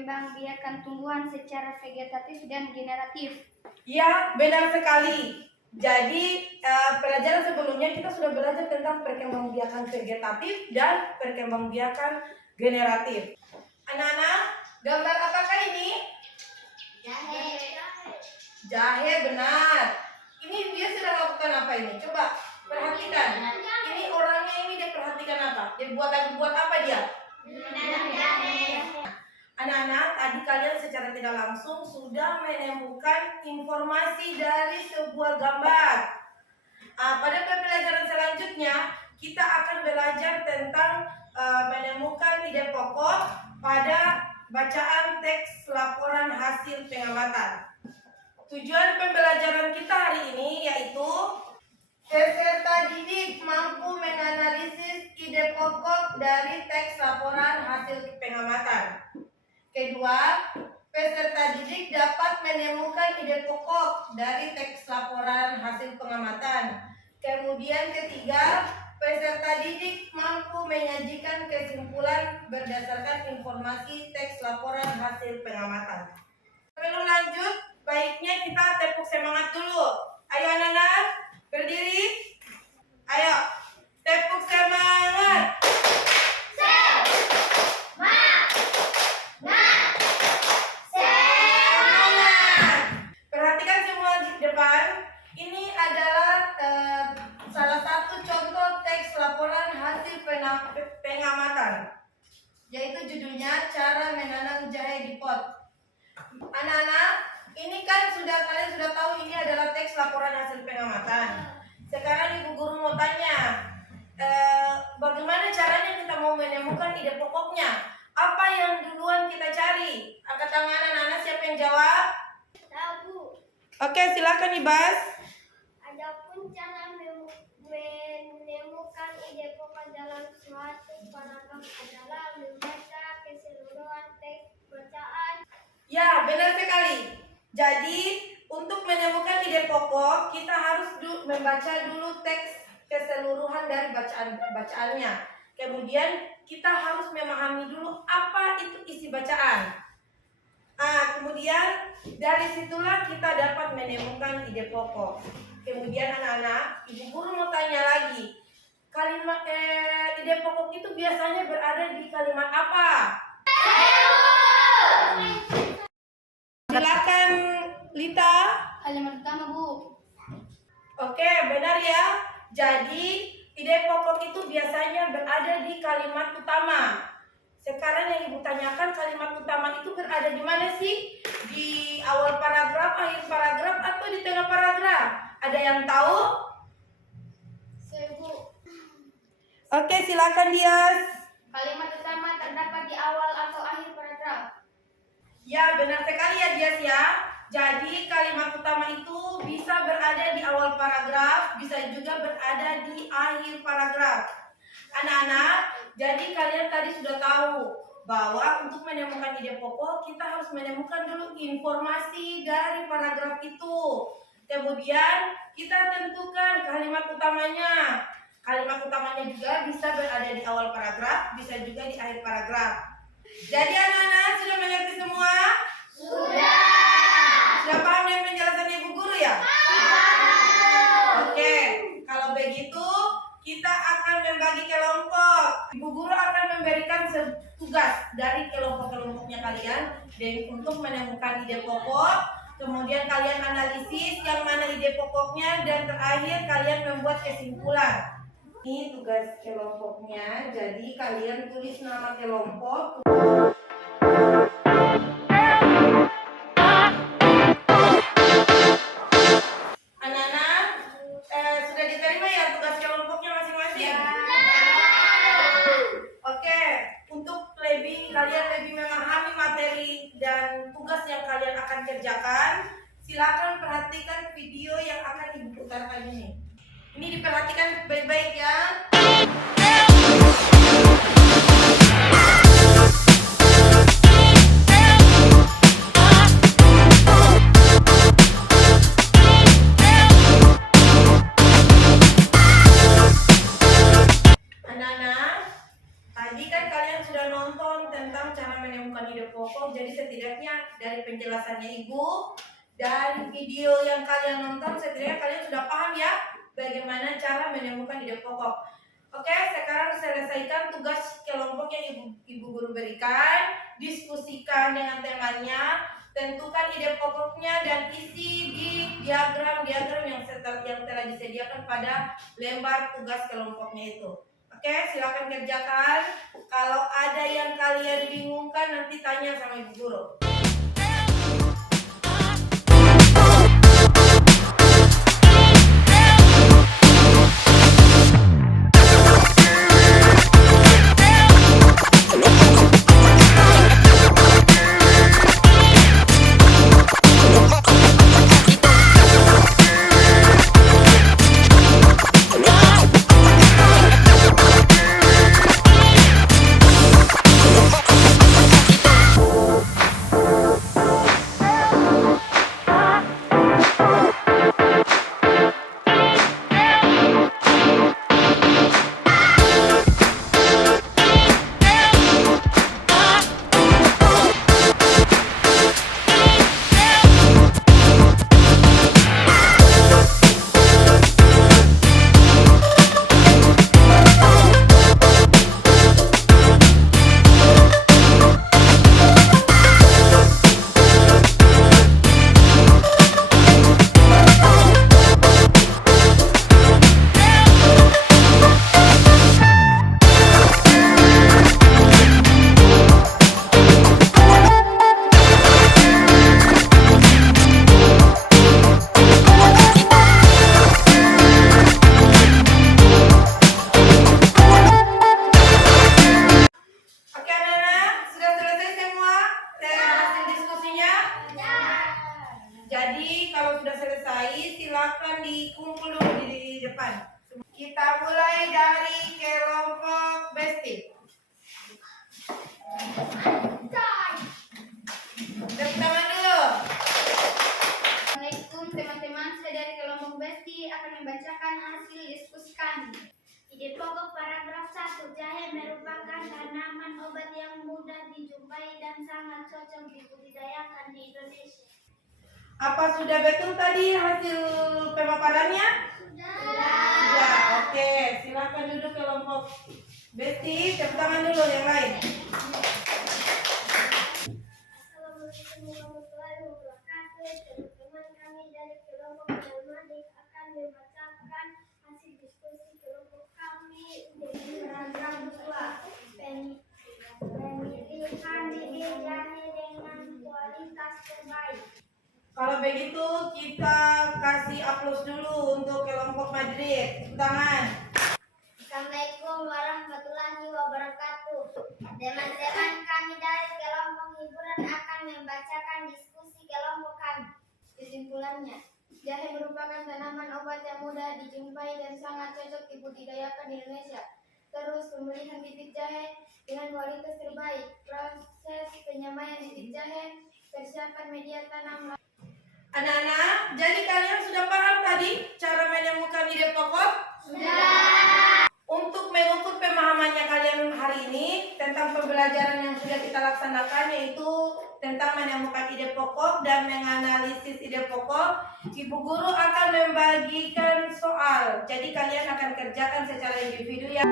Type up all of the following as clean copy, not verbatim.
mengembangbiakan tumbuhan secara vegetatif dan generatif. Ya, benar sekali. Jadi, pelajaran sebelumnya kita sudah belajar tentang perkembangbiakan vegetatif dan perkembangbiakan generatif. Anak-anak, gambar apakah ini? Jahe. Jahe, benar. Ini dia sedang lakukan apa ini? Coba perhatikan. Ini orangnya ini dia perhatikan apa? Dia buat apa dia? Anak-anak, tadi kalian secara tidak langsung sudah menemukan informasi dari sebuah gambar. Pada pembelajaran selanjutnya, kita akan belajar tentang menemukan ide pokok pada bacaan teks laporan hasil pengamatan. Tujuan pembelajaran kita hari ini yaitu peserta didik mampu menganalisis ide pokok dari teks laporan hasil pengamatan. Kedua, peserta didik dapat menemukan ide pokok dari teks laporan hasil pengamatan. Kemudian ketiga, peserta didik mampu menyajikan kesimpulan berdasarkan informasi teks laporan hasil pengamatan. Sebelum lanjut, baiknya kita tepuk semangat dulu. Ayo anak-anak, berdiri. Ayo, tepuk semangat. Perhatikan semua di depan. Ini adalah salah satu contoh teks laporan hasil pengamatan, yaitu judulnya Cara Menanam Jahe di Pot. Anak-anak, ini kan kalian sudah tahu ini adalah teks laporan hasil pengamatan. Sekarang Ibu Guru mau tanya, bagaimana caranya kita mau menemukan ide pokoknya? Apa yang duluan kita cari? Angkat tangan anak-anak, siapa yang jawab? Tahu. Oke, silakan Ibas. Adapun cara menemukan ide pokok dalam suatu paragraf adalah membaca keseluruhan teks bacaan. Ya, benar sekali. Jadi, untuk menemukan ide pokok, kita harus membaca dulu teks keseluruhan dari bacaannya. Kemudian, kita harus memahami dulu apa itu isi bacaan. Kemudian, dari situlah kita dapat menemukan ide pokok. Kemudian anak-anak, Ibu Guru mau tanya lagi. Kalimat ide pokok itu biasanya berada di kalimat apa? Silakan Lita. Kalimat utama, Bu. Oke, benar ya. Jadi, ide pokok itu biasanya berada di kalimat utama. Sekarang yang Ibu tanyakan, kalimat utama itu berada di mana sih? Di awal paragraf, akhir paragraf, atau di tengah paragraf? Ada yang tahu? Bu. Oke, silakan Dias. Kalimat utama terdapat di awal atau akhir paragraf. Ya, benar sekali ya Dias ya. Jadi kalimat utama itu bisa berada di awal paragraf, bisa juga berada di akhir paragraf. Anak-anak, jadi kalian tadi sudah tahu bahwa untuk menemukan ide pokok kita harus menemukan dulu informasi dari paragraf itu. Kemudian kita tentukan kalimat utamanya. Kalimat utamanya juga bisa berada di awal paragraf, bisa juga di akhir paragraf. Jadi anak-anak sudah mengerti semua? Sudah. Sudah paham dengan penjelasan Ibu Guru ya? Oke, kalau begitu kita akan membagi kelompok. Ibu Guru akan memberikan tugas dari kelompok-kelompoknya kalian dan untuk menemukan ide pokok. Kemudian kalian analisis yang mana ide pokoknya dan terakhir kalian membuat kesimpulan. Ini tugas kelompoknya, jadi kalian tulis nama kelompok. Anak-anak, sudah diterima ya tugas kelompoknya masing-masing? Oke, untuk kalian lebih memahami materi dan tugas yang kalian akan kerjakan, silakan perhatikan video yang akan Ibu putarkan ini. Ini diperhatikan baik-baik ya. Anak-anak, tadi kan kalian sudah nonton tentang cara menemukan menemukan ide pokok. Jadi setidaknya dari penjelasannya Ibu, dari video yang kalian nonton, setidaknya kalian sudah paham ya bagaimana cara menemukan ide pokok. Oke, sekarang selesaikan tugas kelompok yang Ibu Guru berikan, diskusikan dengan temannya, tentukan ide pokoknya dan isi di diagram-diagram yang telah disediakan pada lembar tugas kelompoknya itu. Oke, silakan kerjakan. Kalau ada yang kalian bingungkan nanti tanya sama Ibu Guru. Jadi kalau sudah selesai silakan dikumpul dulu di depan. Kita mulai dari kelompok Besti. Tepuk tangan dulu. Assalamualaikum teman-teman, saya dari kelompok Besti akan membacakan hasil diskusi kami. Ide pokok paragraf 1, jahe merupakan tanaman obat yang mudah dijumpai dan sangat cocok dibudidayakan di Indonesia. Apa sudah betul tadi hasil pemaparannya? Sudah. Oke, silakan duduk kelompok Besti. Tepuk tangan dulu yang lain. Assalamualaikum warahmatullahi wabarakatuh. Teman-teman, kami dari kelompok Almadik akan membacakan hasil diskusi kelompok kami dari paragraf 2. Pemilihan bibit jahe dengan kualitas terbaik. Kalau begitu kita kasih aplaus dulu untuk kelompok Madrid. Tepuk tangan. Assalamualaikum warahmatullahi wabarakatuh. Teman-teman, kami dari kelompok hiburan akan membacakan diskusi kelompok kami. Kesimpulannya, jahe merupakan tanaman obat yang mudah dijumpai dan sangat cocok dibudidayakan di Indonesia. Terus, pemilihan bibit jahe dengan kualitas terbaik. Proses penyemaian bibit jahe, persiapan media tanam. Anak-anak, jadi kalian sudah paham tadi cara menemukan ide pokok? Sudah. Untuk mengukur pemahamannya kalian hari ini tentang pembelajaran yang sudah kita laksanakan, yaitu tentang menemukan ide pokok dan menganalisis ide pokok, Ibu Guru akan membagikan soal. Jadi kalian akan kerjakan secara individu ya.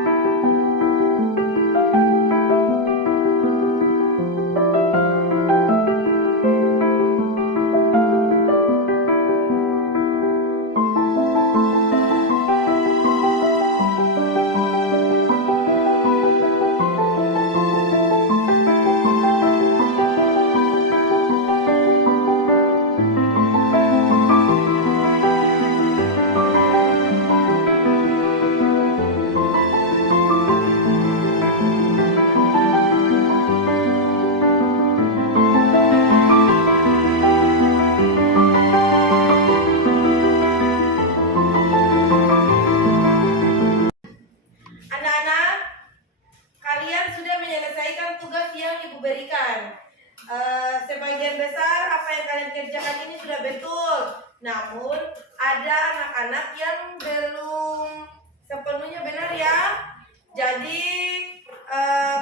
Sebagian besar apa yang kalian kerjakan ini sudah betul. Namun ada anak-anak yang belum sepenuhnya benar ya. Jadi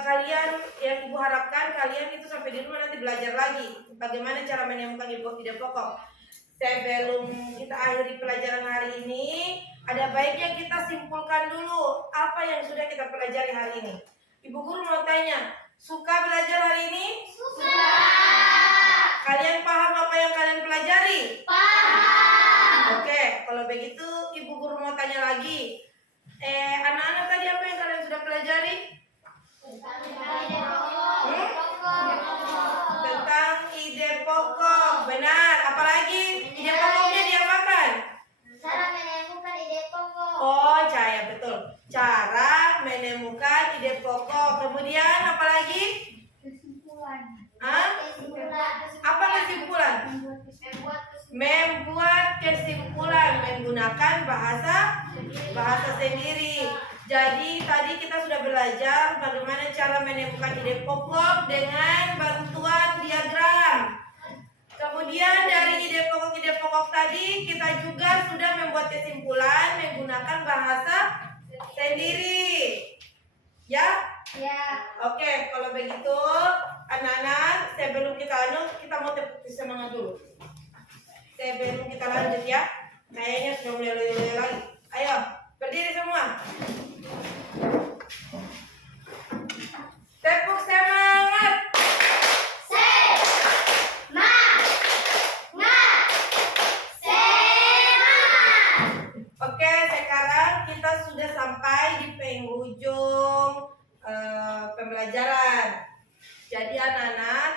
kalian yang Ibu harapkan usahakan kalian itu sampai di rumah nanti belajar lagi bagaimana cara menemukan ide pokok. Sebelum kita akhiri pelajaran hari ini, ada baiknya kita simpulkan dulu apa yang sudah kita pelajari hari ini. Ibu guru mau tanya, suka belajar hari ini? Suka. Kalian paham apa yang kalian pelajari? Paham. Oke, kalau begitu ibu guru mau tanya lagi. Anak-anak tadi apa yang kalian sudah pelajari? Tentang ide pokok. Benar. Apalagi ide pokoknya diapakan? Cara menemukan ide pokok. Oh, Cahaya, betul. Cara menemukan ide pokok. Kemudian apalagi? Kesimpulan. Hah? Kesimpulan. Apa kesimpulan? Membuat kesimpulan menggunakan bahasa sendiri. Jadi tadi kita sudah belajar bagaimana cara menemukan ide pokok dengan bantuan diagram. Kemudian dari ide pokok tadi kita juga sudah membuat kesimpulan menggunakan bahasa sendiri. Ya? Ya. Oke, kalau begitu anak-anak, sebelum kita mau tepuk semangat dulu. Sebelum kita lanjut ya, kayaknya sudah mulai loyo-loyo lagi. Ayo, berdiri semua. Tepuk semangat. Oke, sekarang kita sudah sampai di penghujung pembelajaran. Jadi anak-anak,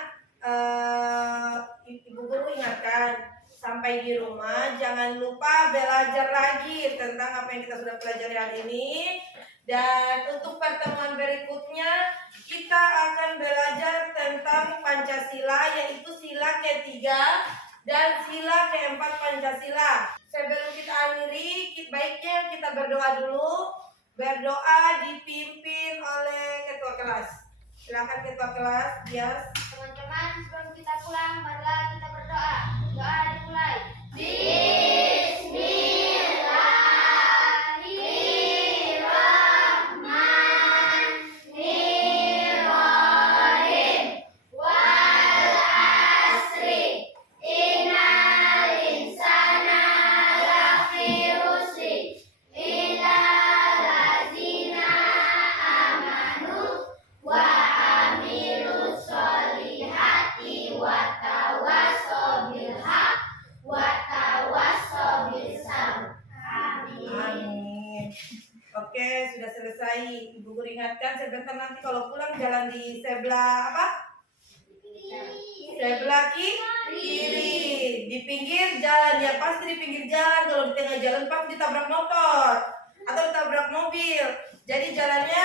ibu guru ingatkan, sampai di rumah jangan lupa belajar lagi tentang apa yang kita sudah pelajari hari ini. Dan untuk pertemuan berikutnya kita akan belajar tentang Pancasila, yaitu sila ketiga dan sila keempat Pancasila. Sebelum kita akhiri, baiknya kita berdoa dulu. Berdoa dipimpin oleh ketua kelas. Silakan ketua kelas, Dias. Teman-teman, sebelum kita pulang, marilah kita berdoa. Doa dimulai. Bismillahirrahmanirrahim. Wal asri. Innal insana lafi khusri. Illal ladzina amanu wa amilus solihati wa tawassaw bil haq wa tawassaw bis sabr. Amin. Amin. Oke, sudah selesai. Ibu guru ingatkan sebentar nanti kalau pulang jalan di sebelah apa? Sebelah kiri. Di pinggir jalan, ya pasti di pinggir jalan. Kalau di tengah jalan pasti ditabrak motor atau ditabrak mobil. Jadi jalannya